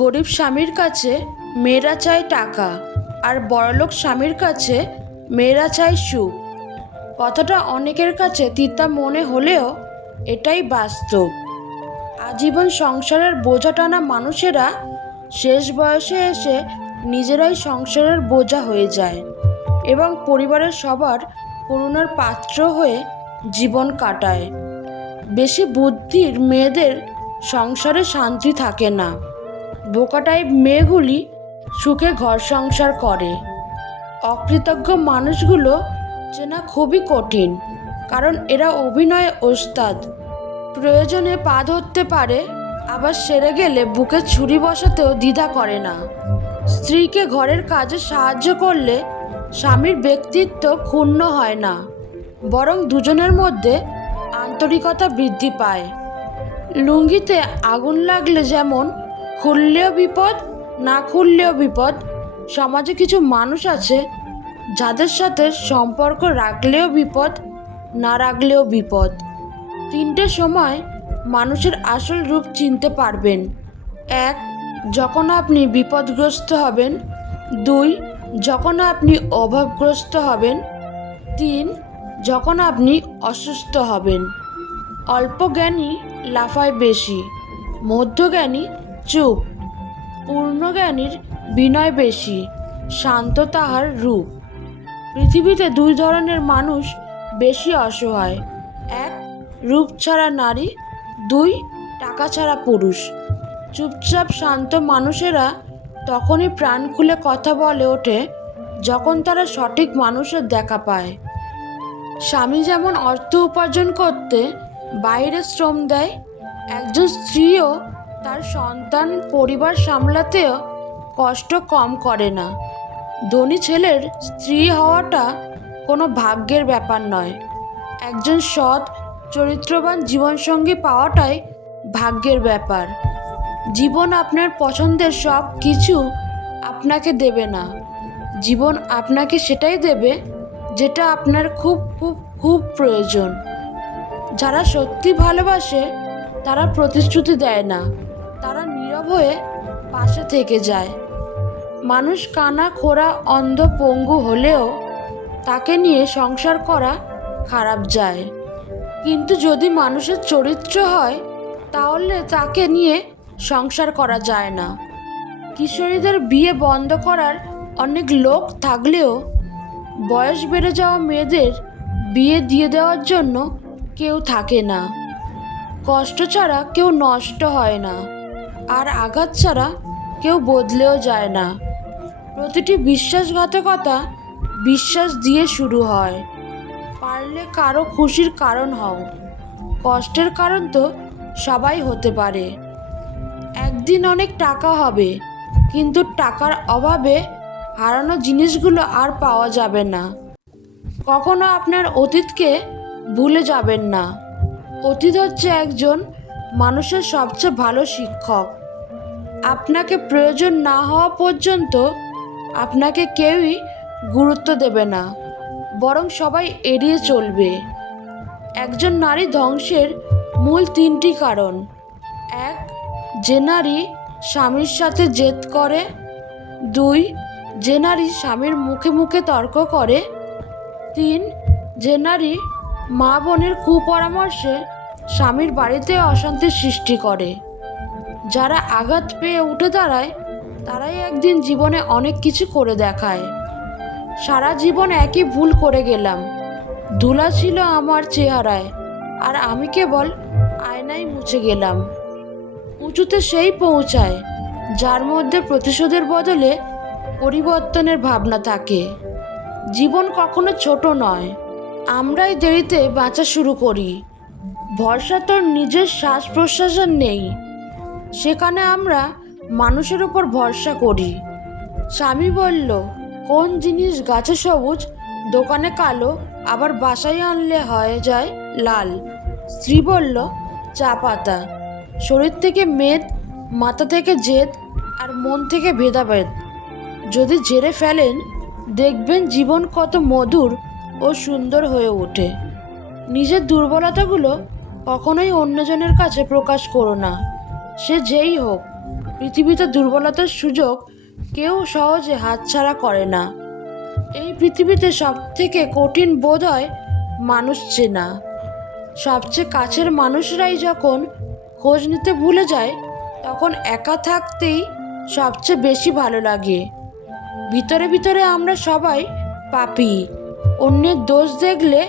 গরিব স্বামীর কাছে মেয়েরা চায় টাকা, আর বড়লোক স্বামীর কাছে মেয়েরা চায় সুখ। কথাটা অনেকের কাছে তিতা মনে হলেও এটাই বাস্তব। আজীবন সংসারের বোঝা টানা মানুষেরা শেষ বয়সে এসে নিজেরাই সংসারের বোঝা হয়ে যায় এবং পরিবারের সবার করুণার পাত্র হয়ে জীবন কাটায়। বেশি বুদ্ধির মেয়েদের সংসারে শান্তি থাকে না। বোকা টাইপ মেয়েগুলি সুখে ঘর সংসার করে। অকৃতজ্ঞ মানুষগুলো চেনা খুবই কঠিন, কারণ এরা অভিনয়ে ওস্তাদ। প্রয়োজনে পা ধরতে পারে, আবার সেরে গেলে বুকে ছুরি বসাতেও দ্বিধা করে না। স্ত্রীকে ঘরের কাজে সাহায্য করলে স্বামীর ব্যক্তিত্ব ক্ষুণ্ণ হয় না, বরং দুজনের মধ্যে আন্তরিকতা বৃদ্ধি পায়। লুঙ্গিতে আগুন লাগলে যেমন খুললেও বিপদ, না খুললেও বিপদ। সমাজে কিছু মানুষ আছে যাদের সাথে সম্পর্ক রাখলেও বিপদ, না রাখলেও বিপদ। তিনটে সময় মানুষের আসল রূপ চিনতে পারবেন। এক, যখন আপনি বিপদগ্রস্ত হবেন। দুই, যখন আপনি অভাবগ্রস্ত হবেন। তিন, যখন আপনি অসুস্থ হবেন। অল্প জ্ঞানী লাফায় বেশি মধ্যজ্ঞানী চুপ। পূর্ণজ্ঞানীর বিনয় বেশি, শান্ত তাহার রূপ। পৃথিবীতে দুই ধরনের মানুষ বেশি অসহায়। এক, রূপ ছাড়া নারী, দুই, টাকা ছাড়া পুরুষ। চুপচাপ শান্ত মানুষেরা তখনই প্রাণ খুলে কথা বলে ওঠে, যখন তারা সঠিক মানুষের দেখা পায়। স্বামী যেমন অর্থ উপার্জন করতে বাইরে শ্রম দেয়, একজন স্ত্রীও তার সন্তান পরিবার সামলাতেও কষ্ট কম করে না। ধনী ছেলের স্ত্রী হওয়াটা কোনো ভাগ্যের ব্যাপার নয়। একজন সৎ, চরিত্রবান জীবনসঙ্গী পাওয়াটাই ভাগ্যের ব্যাপার। জীবন আপনার পছন্দের সব কিছু আপনাকে দেবে না। জীবন আপনাকে সেটাই দেবে যেটা আপনার খুব খুব খুব প্রয়োজন। যারা সত্যি ভালোবাসে তারা প্রতিশ্রুতি দেয় না। তারা নীরব হয়ে পাশে থেকে যায়। মানুষ কানা খোড়া অন্ধ পঙ্গু হলেও তাকে নিয়ে সংসার করা খারাপ যায়। কিন্তু যদি মানুষের চরিত্র হয়, তাহলে তাকে নিয়ে সংসার করা যায় না। কিশোরীদের বিয়ে বন্ধ করার অনেক লোক থাকলেও বয়স বেড়ে যাওয়া মেয়েদের বিয়ে দিয়ে দেওয়ার জন্য কেউ থাকে না। কষ্ট ছাড়া কেউ নষ্ট হয় না। আর আঘাত ছাড়া কেউ বদলেও যায় না। প্রতিটি বিশ্বাসঘাতকতা বিশ্বাস দিয়ে শুরু হয়। পারলে কারও খুশির কারণ হও। কষ্টের কারণ তো সবাই হতে পারে। একদিন অনেক টাকা হবে, কিন্তু টাকার অভাবে হারানো জিনিসগুলো আর পাওয়া যাবে না। কখনো আপনার অতীতকে ভুলে যাবেন না। অতীত হচ্ছে একজন মানুষের সবচেয়ে ভালো শিক্ষক। আপনাকে প্রয়োজন না হওয়া পর্যন্ত আপনাকে কেউই গুরুত্ব দেবে না, বরং সবাই এড়িয়ে চলবে। একজন নারী ধ্বংসের মূল তিনটি কারণ। এক, যে নারী স্বামীর সাথে জেদ করে। দুই, যে নারী স্বামীর মুখে মুখে তর্ক করে। তিন, যে নারী মা বোনের কুপরামর্শে স্বামীর বাড়িতে অশান্তির সৃষ্টি করে। যারা আঘাত পেয়ে উঠে দাঁড়ায়, তারাই একদিন জীবনে অনেক কিছু করে দেখায়। সারা জীবন একই ভুল করে গেলাম। ধুলা ছিল আমার চেহারায়, আর আমি কেবল আয়নায় মুছে গেলাম। উঁচুতে সেই পৌঁছায়, যার মধ্যে প্রতিশোধের বদলে পরিবর্তনের ভাবনা থাকে। জীবন কখনো ছোট নয়, আমরাই দেরিতে বাঁচা শুরু করি। ভরসা তোর নিজের শ্বাস প্রশ্বাসের নেই। সেখানে আমরা মানুষের ওপর ভরসা করি। স্বামী বলল, কোন জিনিস গাছে সবুজ, দোকানে কালো, আবার বাসায় আনলে হয়ে যায় লাল? স্ত্রী বলল, চা পাতা। শরীর থেকে মেদ, মাথা থেকে জেদ, আর মন থেকে ভেদাভেদ। যদি ঝেড়ে ফেলেন, দেখবেন জীবন কত মধুর ও সুন্দর হয়ে ওঠে। নিজের দুর্বলতাগুলো কখনোই অন্যজনের কাছে প্রকাশ করো না। সে যেই হোক, পৃথিবীতে দুর্বলতার সুযোগ কেউ সহজে হাতছাড়া করে না। এই পৃথিবীতে সব থেকে কঠিন বোধ হয় মানুষ চেনা। সবচেয়ে কাছের মানুষরাই যখন খোঁজ নিতে ভুলে যায়, তখন একা থাকতেই সবচেয়ে বেশি ভালো লাগে। ভিতরে ভিতরে আমরা সবাই পাপি, অন্যের দোষ দেখলে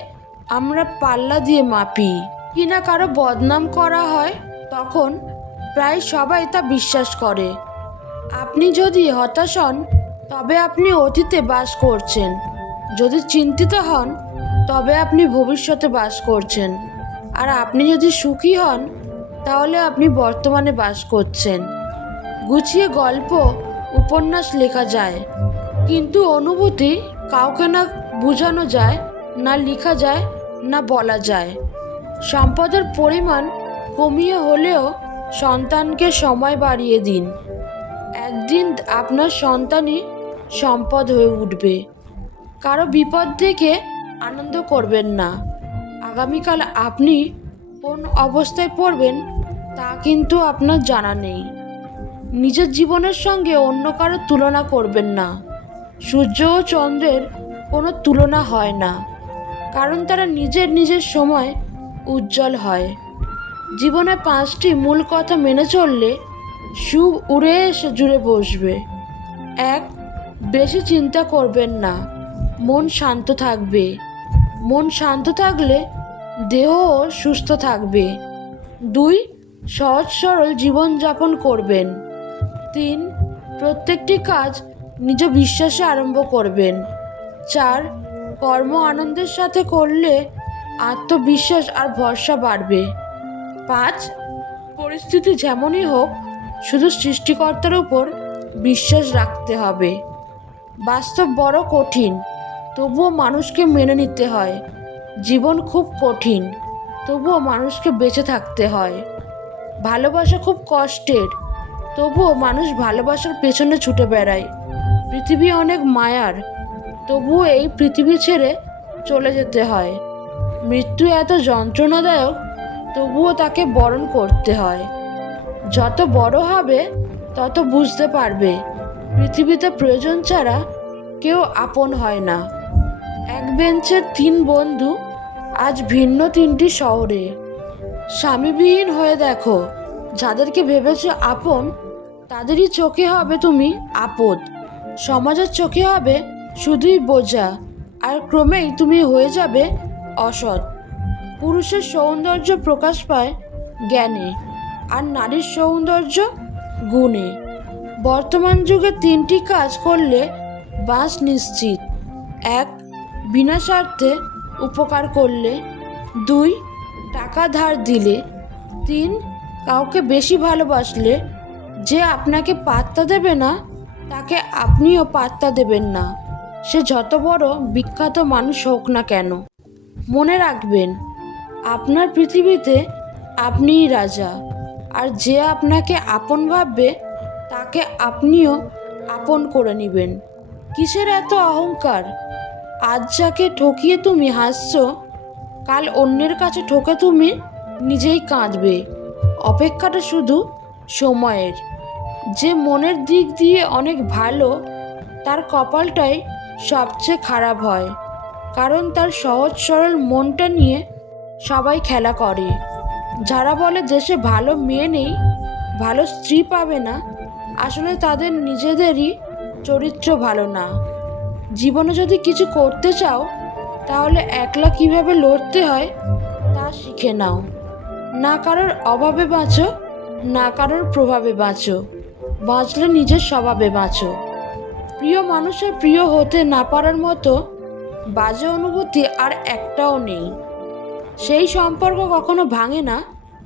আমরা পাল্লা দিয়ে মাপি। কিনা কারও বদনাম করা হয়, তখন প্রায় সবাই তা বিশ্বাস করে। আপনি যদি হতাশ হন, তবে আপনি অতীতে বাস করছেন। যদি চিন্তিত হন, তবে আপনি ভবিষ্যতে বাস করছেন। আর আপনি যদি সুখী হন, তাহলে আপনি বর্তমানে বাস করছেন। গুছিয়ে গল্প, উপন্যাস লেখা যায়। কিন্তু অনুভূতি কাউকে না বোঝানো যায়, না লেখা যায় না বলা যায়। সম্পদের পরিমাণ কমিয়ে হলেও সন্তানকে সময় বাড়িয়ে দিন। একদিন আপনার সন্তানই সম্পদ হয়ে উঠবে। কারও বিপদ থেকে আনন্দ করবেন না। আগামীকাল আপনি কোন অবস্থায় পড়বেন তা কিন্তু আপনার জানা নেই। নিজের জীবনের সঙ্গে অন্য কারও তুলনা করবেন না। সূর্য ও চন্দ্রের কোনো তুলনা হয় না। কারণ তারা নিজের নিজের সময় উজ্জ্বল হয়। জীবনে পাঁচটি মূল কথা মেনে চললে সুখ উড়ে এসে জুড়ে বসবে। এক, বেশি চিন্তা করবেন না। মন শান্ত থাকবে। মন শান্ত থাকলে দেহও সুস্থ থাকবে। দুই, সহজ সরল জীবনযাপন করবেন। তিন, প্রত্যেকটি কাজ নিজ বিশ্বাসে আরম্ভ করবেন। চার কর্ম আনন্দের সাথে করলে আত্মবিশ্বাস আর ভরসা বাড়বে। পাঁচ, পরিস্থিতি যেমনই হোক, শুধু সৃষ্টিকর্তার উপর বিশ্বাস রাখতে হবে। বাস্তব বড় কঠিন, তবুও মানুষকে মেনে নিতে হয়। জীবন খুব কঠিন, তবুও মানুষকে বেঁচে থাকতে হয়। ভালোবাসা খুব কষ্টের, তবুও মানুষ ভালোবাসার পেছনে ছুটে বেড়ায়। পৃথিবী অনেক মায়ার তবুও এই পৃথিবী ছেড়ে চলে যেতে হয়। মৃত্যু এত যন্ত্রণাদায়ক, তবুও তাকে বরণ করতে হয়। যত বড় হবে, তত বুঝতে পারবে, পৃথিবীতে প্রয়োজন ছাড়া কেউ আপন হয় না। এক বেঞ্চের তিন বন্ধু আজ ভিন্ন তিনটি শহরে। স্বামীবিহীন হয়ে দেখো, যাদেরকে ভেবেছো আপন, তাদেরই চোখে হবে তুমি আপদ। সমাজের চোখে হবে শুধুই বোঝা, আর ক্রমেই তুমি হয়ে যাবে অসৎ। পুরুষের সৌন্দর্য প্রকাশ পায় জ্ঞানে, আর নারীর সৌন্দর্য গুণে। বর্তমান যুগে তিনটি কাজ করলে বাস নিশ্চিত। এক বিনা স্বার্থে উপকার করলে। দুই, টাকা ধার দিলে। তিন, কাউকে বেশি ভালোবাসলে। যে আপনাকে পাত্তা দেবে না, তাকে আপনিও পাত্তা দেবেন না। সে যত বড় বিখ্যাত মানুষ হোক না কেন, মনে রাখবেন, আপনার পৃথিবীতে আপনিই রাজা। আর যে আপনাকে আপন ভাববে, তাকে আপনিও আপন করে নেবেন। কিসের এত অহংকার? আজ যাকে ঠকিয়ে তুমি হাসছো, কাল অন্যের কাছে ঠকে তুমি নিজেই কাঁদবে। অপেক্ষাটা শুধু সময়ের। যে মনের দিক দিয়ে অনেক ভালো, তার কপালটাই সবচেয়ে খারাপ হয়। কারণ তার সহজ সরল মনটা নিয়ে সবাই খেলা করে। যারা বলে দেশে ভালো মেয়ে নেই, ভালো স্ত্রী পাবে না, আসলে তাদের নিজেদেরই চরিত্র ভালো না। জীবনে যদি কিছু করতে চাও, তাহলে একলা কীভাবে লড়তে হয়, তা শিখে নাও। না কারোর অভাবে বাঁচো, না কারোর প্রভাবে বাঁচো। বাঁচলে নিজের স্বভাবে বাঁচো। প্রিয় মানুষের প্রিয় হতে না পারার মতো বাজে অনুভূতি আর একটাও নেই। সেই সম্পর্ক কখনো ভাঙে না।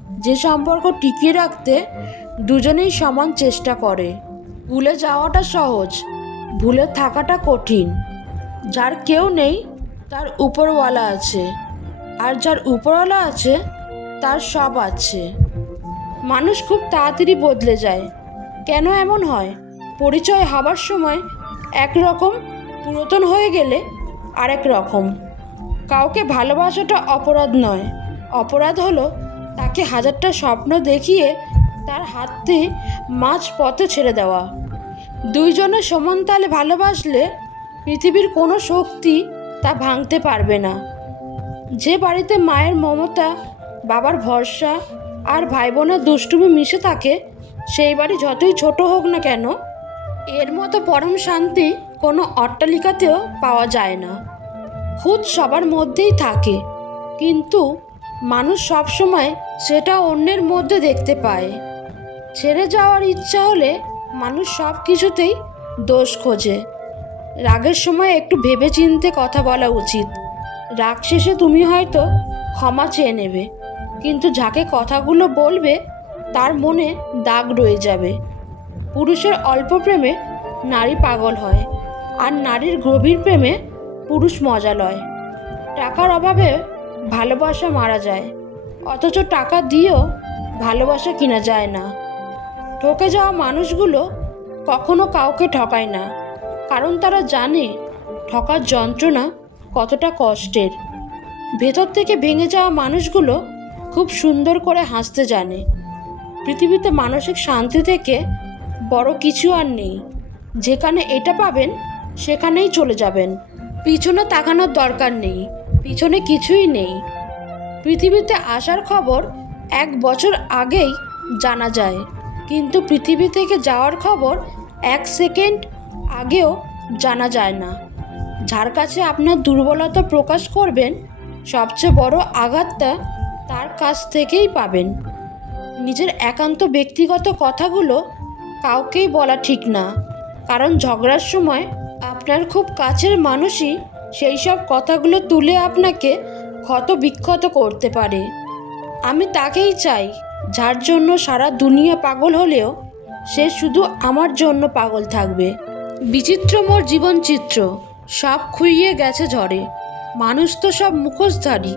যে সম্পর্ক টিকিয়ে রাখতে দুজনেই সমান চেষ্টা করে। ভুলে যাওয়াটা সহজ, ভুলে থাকাটা কঠিন। যার কেউ নেই, তার উপরওয়ালা আছে। আর যার উপরওয়ালা আছে, তার সব আছে। মানুষ খুব তাড়াতাড়ি বদলে যায়। কেন এমন হয়? পরিচয় হবার সময় একরকম পুরাতন হয়ে গেলে আরেক রকম। কাউকে ভালোবাসাটা অপরাধ নয়। অপরাধ হলো তাকে হাজারটা স্বপ্ন দেখিয়ে তার হাতে মাছ পথে ছেড়ে দেওয়া। দুইজনে সমান তালে ভালোবাসলে পৃথিবীর কোনো শক্তি তা ভাঙতে পারবে না। যে বাড়িতে মায়ের মমতা, বাবার ভরসা আর ভাই বোনের দুষ্টুমি মিশে থাকে, সেই বাড়ি যতই ছোট হোক না কেন এর মতো পরম শান্তি কোনো অট্টালিকাতেও পাওয়া যায় না। খুদ সবার মধ্যেই থাকে, কিন্তু মানুষ সবসময় সেটা অন্যের মধ্যে দেখতে পায়। ছেড়ে যাওয়ার ইচ্ছা হলে মানুষ সব কিছুতেই দোষ খোঁজে। রাগের সময় একটু ভেবে চিনতে কথা বলা উচিত। রাগ শেষে তুমি হয়তো ক্ষমা চেয়ে নেবে, কিন্তু যাকে কথাগুলো বলবে তার মনে দাগ রয়ে যাবে। পুরুষের অল্প প্রেমে নারী পাগল হয় আর নারীর গভীর প্রেমে পুরুষ মজা লয়। টাকার অভাবে ভালোবাসা মারা যায়, অথচ টাকা দিয়েও ভালোবাসা কিনা যায় না। ঠকে যাওয়া মানুষগুলো কখনো কাউকে ঠকায় না, কারণ তারা জানে ঠকার যন্ত্রণা কতটা কষ্টের। ভেতর থেকে ভেঙে যাওয়া মানুষগুলো খুব সুন্দর করে হাসতে জানে। পৃথিবীতে মানসিক শান্তি থেকে বড় কিছু আর নেই। যেখানে এটা পাবেন, সেখানেই চলে যাবেন। পিছনে তাকানোর দরকার নেই, পিছনে কিছুই নেই। পৃথিবীতে আসার খবর এক বছর আগেই জানা যায়, কিন্তু পৃথিবী থেকে যাওয়ার খবর এক সেকেন্ড আগেও জানা যায় না। যার কাছে আপনার দুর্বলতা প্রকাশ করবেন, সবচেয়ে বড় আঘাতটা তার কাছ থেকেই পাবেন। নিজের একান্ত ব্যক্তিগত কথাগুলো কাউকেই বলা ঠিক না। কারণ ঝগড়ার সময় আপনার খুব কাছের মানুষই সেই সব কথাগুলো তুলে আপনাকে ক্ষত বিক্ষত করতে পারে। আমি তাকেই চাই, যার জন্য সারা দুনিয়া পাগল হলেও সে শুধু আমার জন্য পাগল থাকবে। বিচিত্র মোর জীবনচিত্র, সব খুইয়ে গেছে ঝড়ে। মানুষ তো সব মুখোশধারী,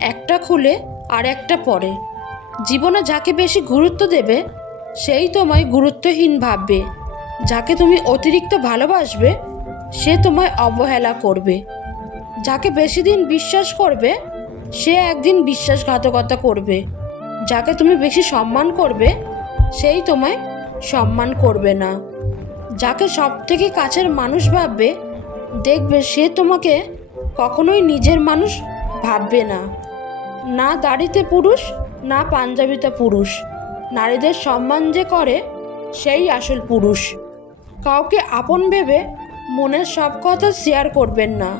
একটা খুলে আর একটা পরে জীবনে যাকে বেশি গুরুত্ব দেবে সেই তোমায় গুরুত্বহীন ভাববে, যাকে তুমি অতিরিক্ত ভালোবাসবে, সে তোমায় অবহেলা করবে। যাকে বেশি দিন বিশ্বাস করবে, সে একদিন বিশ্বাসঘাতকতা করবে। যাকে তুমি বেশি সম্মান করবে, সেই তোমায় সম্মান করবে না। যাকে সব থেকে কাছের মানুষ ভাববে, দেখবে সে তোমাকে কখনোই নিজের মানুষ ভাববে না। না দাড়িতে পুরুষ, না পাঞ্জাবিতে পুরুষ। নারীদের সম্মান যে করে, সেই আসল পুরুষ। কাউকে আপন ভেবে মনের সব কথা শেয়ার করবেন না।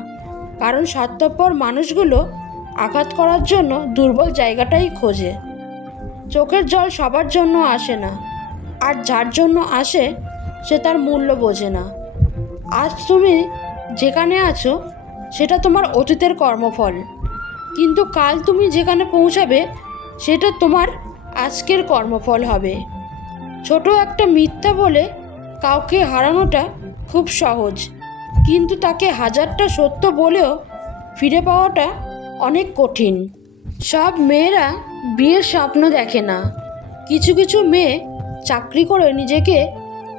কারণ স্বার্থপর মানুষগুলো আঘাত করার জন্য দুর্বল জায়গাটাই খোঁজে। চোখের জল সবার জন্য আসে না। আর যার জন্য আসে, সে তার মূল্য বোঝে না। আজ তুমি যেখানে আছো, সেটা তোমার অতীতের কর্মফল। কিন্তু কাল তুমি যেখানে পৌঁছাবে, সেটা তোমার আজকের কর্মফল হবে। ছোট একটা মিথ্যা বলে কাউকে হারানোটা খুব সহজ। কিন্তু তাকে হাজারটা সত্য বলেও ফিরে পাওয়াটা অনেক কঠিন। সব মেয়েরা বিয়ের স্বপ্ন দেখে না। কিছু কিছু মেয়ে চাকরি করে নিজেকে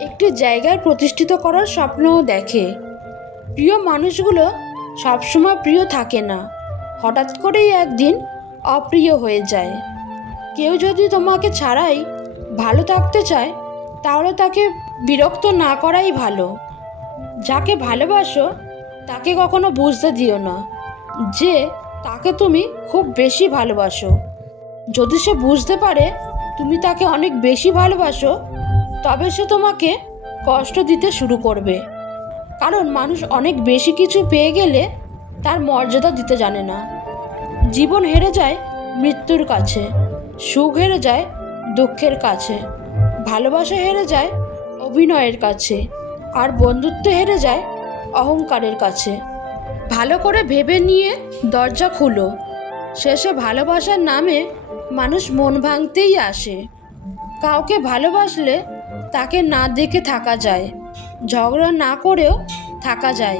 একটি জায়গায় প্রতিষ্ঠিত করার স্বপ্নও দেখে। প্রিয় মানুষগুলো সবসময় প্রিয় থাকে না। হঠাৎ করেই একদিন অপ্রিয় হয়ে যায়। কেউ যদি তোমাকে ছাড়াই ভালো থাকতে চায়, তাহলে তাকে বিরক্ত না করাই ভালো। যাকে ভালোবাসো, তাকে কখনো বুঝতে দিও না। যে তাকে তুমি খুব বেশি ভালোবাসো। যদি সে বুঝতে পারে তুমি তাকে অনেক বেশি ভালোবাসো, তবে সে তোমাকে কষ্ট দিতে শুরু করবে। কারণ মানুষ অনেক বেশি কিছু পেয়ে গেলে তার মর্যাদা দিতে জানে না। জীবন হেরে যায় মৃত্যুর কাছে। সুখ হেরে যায়, দুঃখের কাছে। ভালোবাসা হেরে যায়, অভিনয়ের কাছে। আর বন্ধুত্ব হেরে যায়, অহংকারের কাছে। ভালো করে ভেবে নিয়ে দরজা খুলো। শেষে ভালোবাসার নামে মানুষ মন ভাঙতেই আসে। কাউকে ভালোবাসলে তাকে না দেখে থাকা যায়। ঝগড়া না করেও থাকা যায়।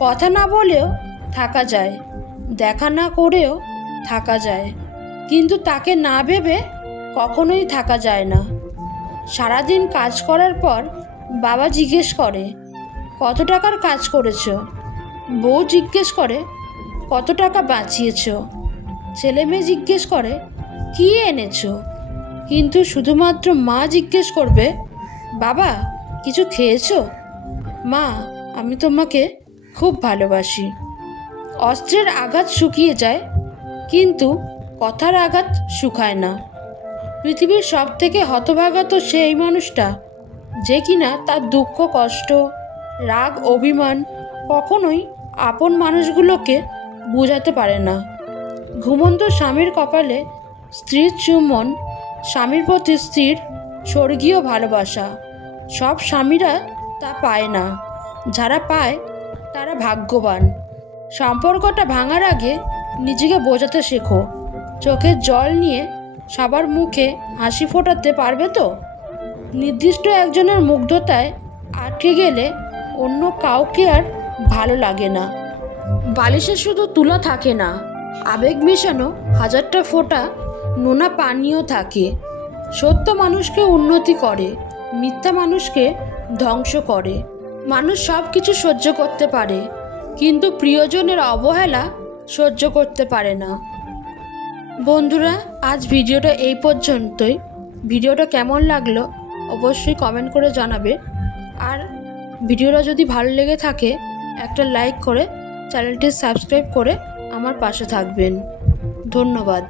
কথা না বলেও থাকা যায়। দেখা না করেও থাকা যায়। কিন্তু তাকে না ভেবে কখনোই থাকা যায় না। সারাদিন কাজ করার পর বাবা জিজ্ঞেস করে, কত টাকার কাজ করেছ? বউ জিজ্ঞেস করে, কত টাকা বাঁচিয়েছ? ছেলে মেয়ে জিজ্ঞেস করে, কি এনেছ? কিন্তু শুধুমাত্র মা জিজ্ঞেস করবে, বাবা, কিছু খেয়েছো? মা, আমি তোমাকে খুব ভালোবাসি। অস্ত্রের আঘাত শুকিয়ে যায়, কিন্তু কথার আঘাত শুকায় না। পৃথিবীর সব থেকে হতভাগা তো সেই মানুষটা, যে কিনা তার দুঃখ, কষ্ট, রাগ, অভিমান কখনোই আপন মানুষগুলোকে বোঝাতে পারে না। ঘুমন্ত স্বামীর কপালে স্ত্রীর চুম্বন, স্বামীর প্রতি স্ত্রীর স্বর্গীয় ভালোবাসা, সব স্বামীরা তা পায় না। যারা পায়, তারা ভাগ্যবান। সম্পর্কটা ভাঙার আগে নিজেকে বোঝাতে শেখো। চোখের জল নিয়ে সবার মুখে হাসি ফোটাতে পারবে তো? নির্দিষ্ট একজনের মুগ্ধতায় আটকে গেলে অন্য কাউকে আর ভালো লাগে না। বালিশে শুধু তুলা থাকে না, আবেগ মেশানো হাজারটা ফোঁটা নোনা পানিও থাকে। সত্য মানুষকে উন্নতি করে, মিথ্যা মানুষকে ধ্বংস করে। মানুষ সব কিছু সহ্য করতে পারে, কিন্তু প্রিয়জনের অবহেলা সহ্য করতে পারে না। বন্ধুরা, আজ ভিডিওটা এই পর্যন্তই। ভিডিওটা কেমন লাগল অবশ্যই কমেন্ট করে জানাবে। আর ভিডিওটা যদি ভালো লেগে থাকে, একটা লাইক করে চ্যানেলটি সাবস্ক্রাইব করে আমার পাশে থাকবেন। ধন্যবাদ।